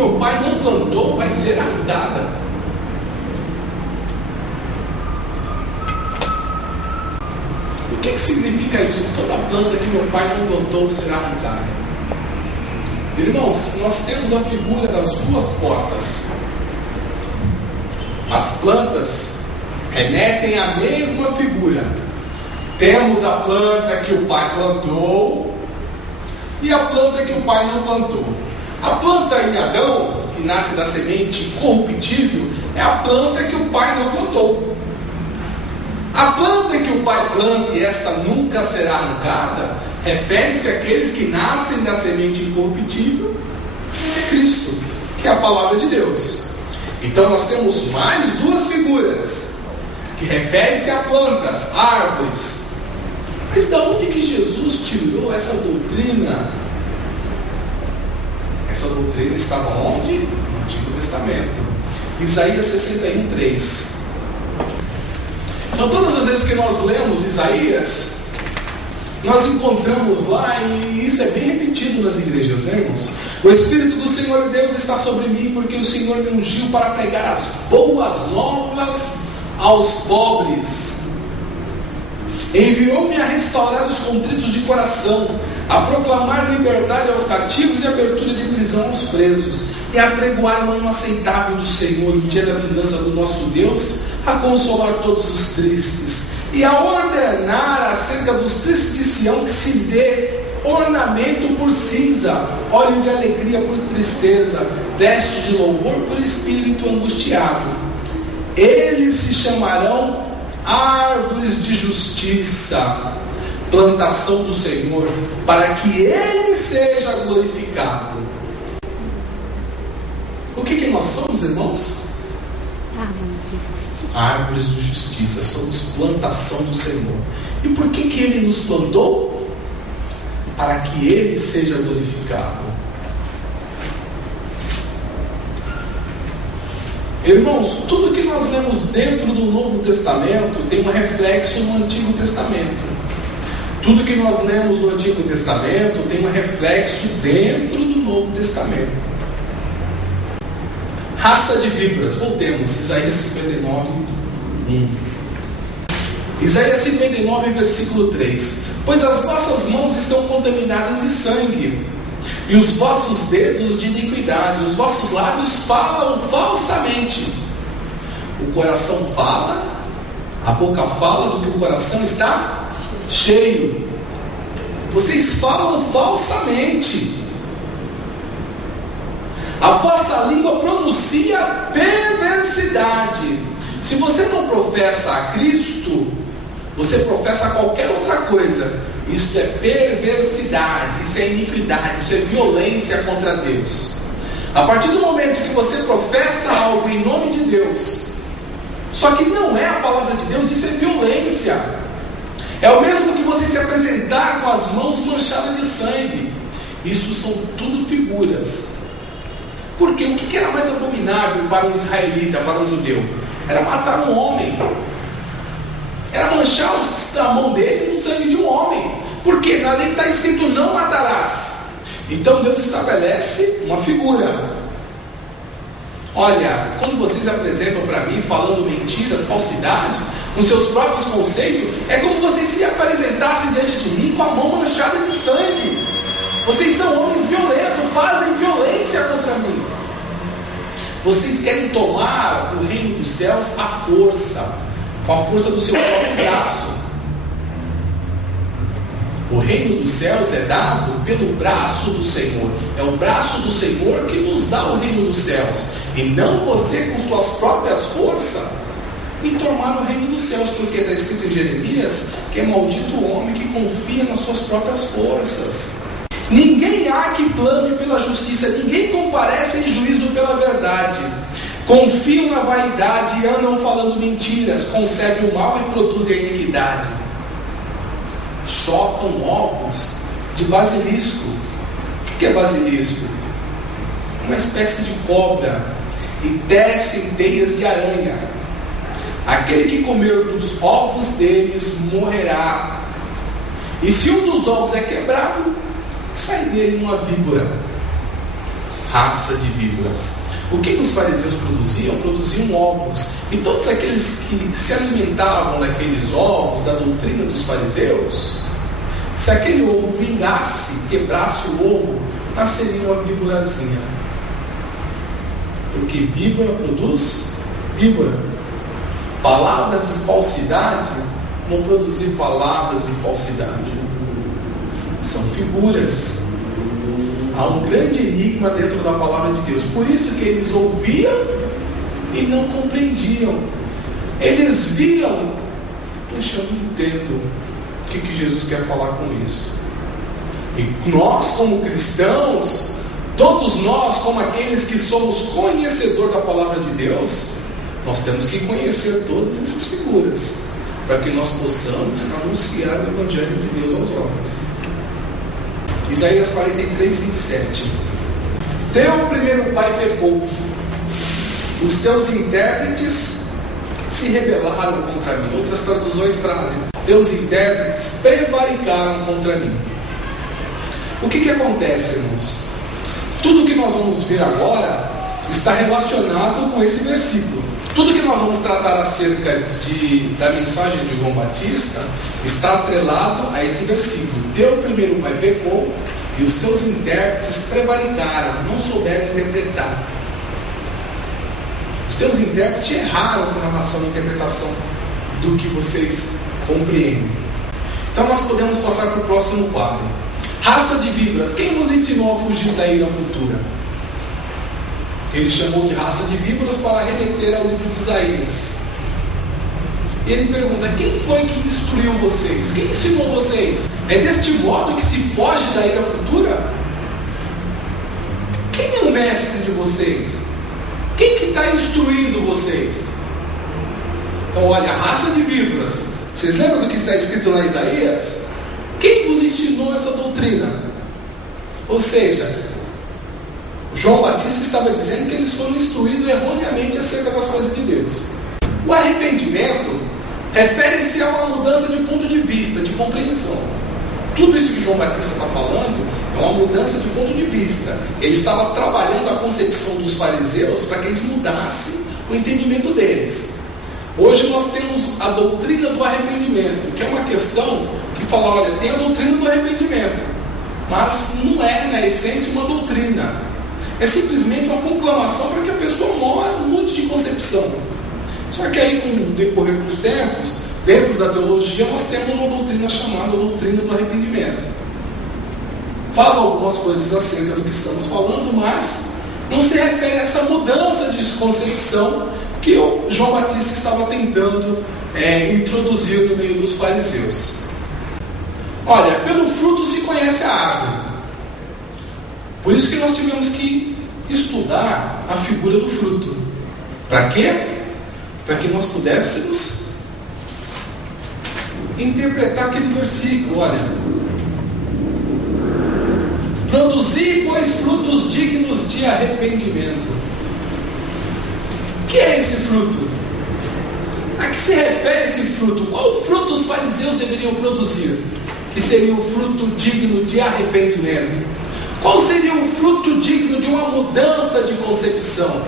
meu pai não plantou vai ser arrancada. O que significa isso? Toda planta que meu pai não plantou será arrancada. Irmãos, nós temos a figura das duas portas. As plantas remetem à mesma figura. Temos a planta que o pai plantou e a planta que o pai não plantou. A planta em Adão, que nasce da semente corruptível, é a planta que o pai não plantou. A planta que o pai planta e esta nunca será arrancada, refere-se àqueles que nascem da semente incorruptível, é Cristo, que é a palavra de Deus. Então nós temos mais duas figuras, que referem-se a plantas, árvores. Mas de onde que Jesus tirou essa doutrina? Essa doutrina estava onde? No Antigo Testamento. Isaías 61:3. Então todas as vezes que nós lemos Isaías, nós encontramos lá, e isso é bem repetido nas igrejas, né, irmãos? O Espírito do Senhor Deus está sobre mim, porque o Senhor me ungiu para pregar as boas novas aos pobres. Enviou-me a restaurar os contritos de coração, a proclamar liberdade aos cativos e abertura de prisão aos presos, e a pregoar o ano aceitável do Senhor, o dia da vingança do nosso Deus, a consolar todos os tristes, e a ordenar acerca dos tristes de Sião que se dê ornamento por cinza, óleo de alegria por tristeza, veste de louvor por espírito angustiado. Eles se chamarão árvores de justiça, plantação do Senhor, para que Ele seja glorificado. O que nós somos, irmãos? Árvores de justiça, somos plantação do Senhor. E por que Ele nos plantou? Para que Ele seja glorificado. Irmãos, tudo que nós lemos dentro do Novo Testamento tem um reflexo no Antigo Testamento. Tudo que nós lemos no Antigo Testamento tem um reflexo dentro do Novo Testamento. Raça de víboras, voltemos, Isaías 59:1. Isaías 59, versículo 3. Pois as vossas mãos estão contaminadas de sangue, e os vossos dedos de iniquidade, os vossos lábios falam falsamente. O coração fala, a boca fala do que o coração está cheio. Vocês falam falsamente. A vossa língua pronuncia perversidade. Se você não professa a Cristo, você professa qualquer outra coisa. Isso é perversidade, isso é iniquidade, isso é violência contra Deus. A partir do momento que você professa algo em nome de Deus, só que não é a palavra de Deus, isso é violência. É o mesmo que você se apresentar com as mãos manchadas de sangue. Isso são tudo figuras. Porque o que era mais abominável para um israelita, para um judeu? Era matar um homem. Era manchar a mão dele no sangue de um homem. Porque na lei está escrito: não matarás. Então Deus estabelece uma figura. Olha, quando vocês apresentam para mim falando mentiras, falsidade, com seus próprios conceitos, é como vocês se apresentassem diante de mim com a mão manchada de sangue. Vocês são homens violentos, fazem violência contra mim. Vocês querem tomar o reino dos céus à força, com a força do seu próprio braço. O reino dos céus é dado pelo braço do Senhor. É o braço do Senhor que nos dá o reino dos céus, e não você com suas próprias forças em tomar o reino dos céus, porque está escrito em Jeremias que é maldito o homem que confia nas suas próprias forças. Ninguém há que clame pela justiça, ninguém comparece em juízo pela verdade. Confiam na vaidade e andam falando mentiras, concebem o mal e produzem a iniquidade. Chocam ovos de basilisco. O que é basilisco? Uma espécie de cobra, e descem teias de aranha. Aquele que comer dos ovos deles morrerá. E se um dos ovos é quebrado, sai dele uma víbora. raça de víboras. O que os fariseus produziam? Produziam ovos. E todos aqueles que se alimentavam daqueles ovos, da doutrina dos fariseus, se aquele ovo vingasse, quebrasse o ovo, nasceria uma víborazinha. Porque víbora produz víbora. Palavras de falsidade vão produzir palavras de falsidade. São figuras. Há um grande enigma dentro da palavra de Deus. Por isso que eles ouviam e não compreendiam. Eles viam, puxa, eu não entendo o que Jesus quer falar com isso. E nós, como cristãos, todos nós, como aqueles que somos conhecedores da palavra de Deus, nós temos que conhecer todas essas figuras, para que nós possamos anunciar o Evangelho de Deus aos homens. Isaías 43, 27. Teu primeiro pai pecou, os teus intérpretes se rebelaram contra mim. Outras traduções trazem: teus intérpretes prevaricaram contra mim. O que acontece, irmãos? Tudo que nós vamos ver agora está relacionado com esse versículo. Tudo que nós vamos tratar acerca da mensagem de João Batista está atrelado a esse versículo. Teu primeiro pai pecou e os teus intérpretes prevaricaram, não souberam interpretar. Os teus intérpretes erraram com relação à interpretação do que vocês compreendem. Então nós podemos passar para o próximo quadro. Raça de víboras, quem vos ensinou a fugir da ira futura? Ele chamou de raça de víboras para remeter ao livro de Isaías. Ele pergunta: quem foi que instruiu vocês? Quem ensinou vocês? É deste modo que se foge da ira futura? Quem é o mestre de vocês? Quem que está instruindo vocês? Então olha, raça de víboras. Vocês lembram do que está escrito lá em Isaías? Quem vos ensinou essa doutrina? Ou seja, João Batista estava dizendo que eles foram instruídos erroneamente acerca das coisas de Deus. O arrependimento refere-se a uma mudança de ponto de vista, de compreensão. Tudo isso que João Batista está falando é uma mudança de ponto de vista. Ele estava trabalhando a concepção dos fariseus para que eles mudassem o entendimento deles. Hoje nós temos a doutrina do arrependimento, que é uma questão que fala: olha, tem a doutrina do arrependimento, mas não é, na essência, uma doutrina. É simplesmente uma conclamação para que a pessoa mude de concepção. Só que aí, com o decorrer dos tempos, dentro da teologia, nós temos uma doutrina chamada doutrina do arrependimento. Fala algumas coisas acerca do que estamos falando, mas não se refere a essa mudança de concepção que o João Batista estava tentando introduzir no meio dos fariseus. Olha, pelo fruto se conhece a árvore. Por isso que nós tivemos que estudar a figura do fruto. Para quê? Para que nós pudéssemos interpretar aquele versículo. Olha, produzir, pois, frutos dignos de arrependimento. O que é esse fruto? A que se refere esse fruto? Qual fruto os fariseus deveriam produzir? Que seria o fruto digno de arrependimento. Qual seria o fruto digno de uma mudança de concepção?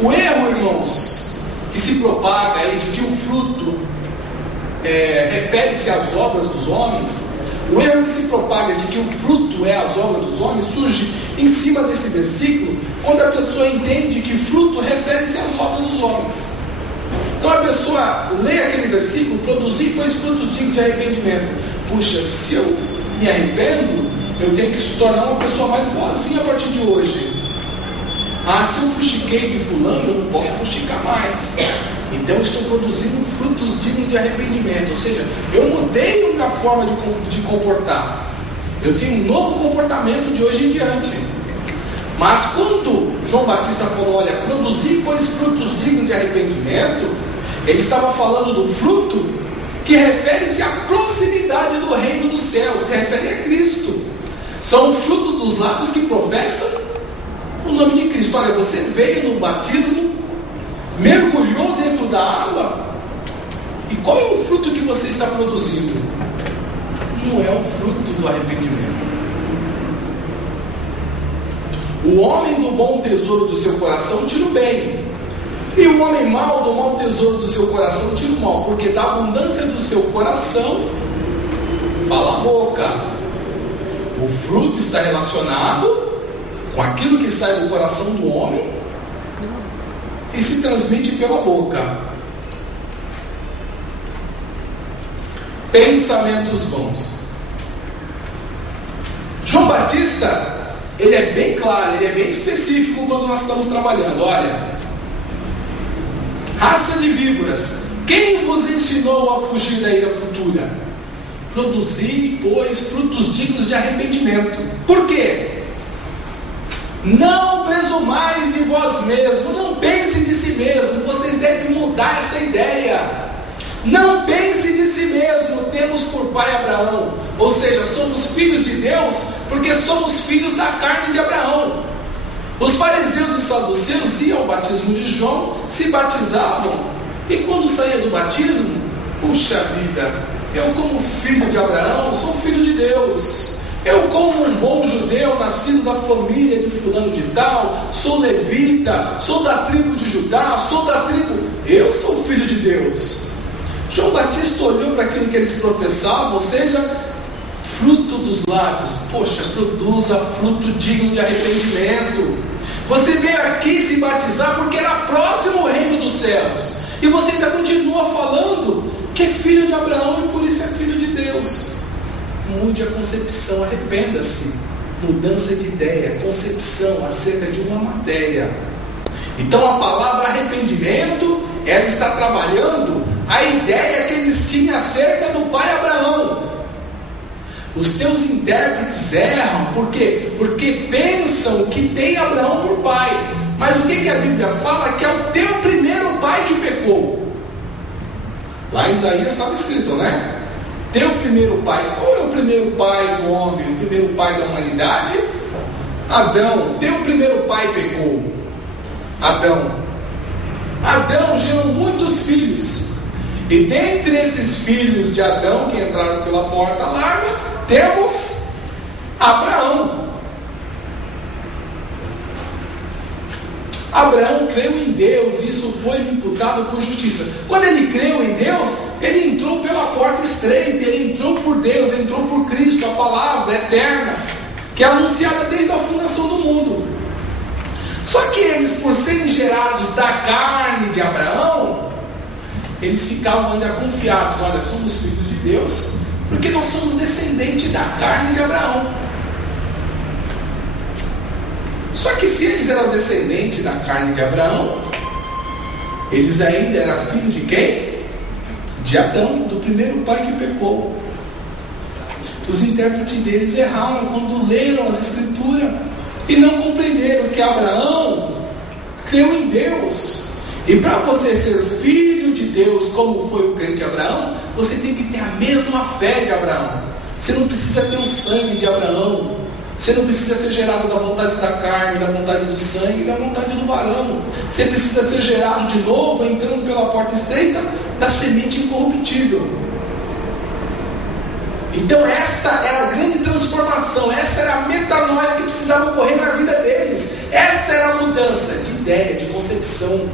O erro, irmãos, que se propaga aí de que o fruto refere-se às obras dos homens, o erro que se propaga de que o fruto é as obras dos homens surge em cima desse versículo, quando a pessoa entende que fruto refere-se às obras dos homens. Então a pessoa lê aquele versículo: produzir, pois, frutos dignos de arrependimento. Puxa, se eu me arrependo, eu tenho que se tornar uma pessoa mais boazinha a partir de hoje. Ah, se eu fuxiquei de fulano, eu não posso fuxicar mais. Então eu estou produzindo frutos dignos de arrependimento. Ou seja, eu mudei a minha forma de comportar. Eu tenho um novo comportamento de hoje em diante. Mas quando João Batista falou: olha, produzir, pois, frutos dignos de arrependimento, ele estava falando do fruto que refere-se à proximidade do reino dos céus, se refere a Cristo. São o fruto dos lábios que professam o nome de Cristo. Olha, você veio no batismo, mergulhou dentro da água, e qual é o fruto que você está produzindo? Não é o fruto do arrependimento. O homem do bom tesouro do seu coração tira o bem, e o homem mau do mau tesouro do seu coração tira o mal, porque da abundância do seu coração fala a boca. O fruto está relacionado com aquilo que sai do coração do homem e se transmite pela boca. Pensamentos vãos. João Batista, ele é bem claro, ele é bem específico quando nós estamos trabalhando. Olha, raça de víboras, quem vos ensinou a fugir da ira futura? Produzi, pois, frutos dignos de arrependimento. Por quê? Não presumais de vós mesmos, não pense de si mesmo, vocês devem mudar essa ideia. Não pense de si mesmo, temos por pai Abraão, ou seja, somos filhos de Deus, porque somos filhos da carne de Abraão. Os fariseus e saduceus iam ao batismo de João, se batizavam, e quando saía do batismo, puxa vida, eu como filho de Abraão, sou filho de Deus. Eu como um bom judeu, nascido da família de fulano de tal, sou levita, sou da tribo de Judá, sou da tribo, eu sou filho de Deus. João Batista olhou para aquilo que eles professavam, ou seja, fruto dos lábios. Poxa, produza fruto digno de arrependimento. Você veio aqui se batizar porque era próximo ao reino dos céus, e você ainda continua falando que é filho de Abraão e por isso é filho de Deus. Mude a concepção, arrependa-se. Mudança de ideia, concepção acerca de uma matéria. Então a palavra arrependimento, ela está trabalhando a ideia que eles tinham acerca do pai Abraão. Os teus intérpretes erram, por quê? Porque pensam que tem Abraão por pai. Mas o que a Bíblia fala? Que é o teu primeiro pai que pecou. Lá em Isaías estava escrito, né? Teu primeiro pai. Qual é o primeiro pai do homem? O primeiro pai da humanidade? Adão. Teu primeiro pai pecou. Adão. Adão gerou muitos filhos. E dentre esses filhos de Adão que entraram pela porta larga, temos Abraão. Abraão creu em Deus, e isso foi imputado por justiça. Quando ele creu em Deus, ele entrou pela porta estreita, ele entrou por Deus, entrou por Cristo, a palavra eterna, que é anunciada desde a fundação do mundo. Só que eles, por serem gerados da carne de Abraão, eles ficavam ainda confiados. Olha, somos filhos de Deus, porque nós somos descendentes da carne de Abraão. Só que se eles eram descendentes da carne de Abraão, eles ainda eram filhos de quem? De Adão, do primeiro pai que pecou. Os intérpretes deles erraram quando leram as escrituras e não compreenderam que Abraão creu em Deus. E para você ser filho de Deus, como foi o crente Abraão, você tem que ter a mesma fé de Abraão. Você não precisa ter o sangue de Abraão. Você não precisa ser gerado da vontade da carne, da vontade do sangue e da vontade do varão. Você precisa ser gerado de novo, entrando pela porta estreita da semente incorruptível. Então esta era a grande transformação, essa era a metanoia que precisava ocorrer na vida deles. Esta era a mudança de ideia, de concepção.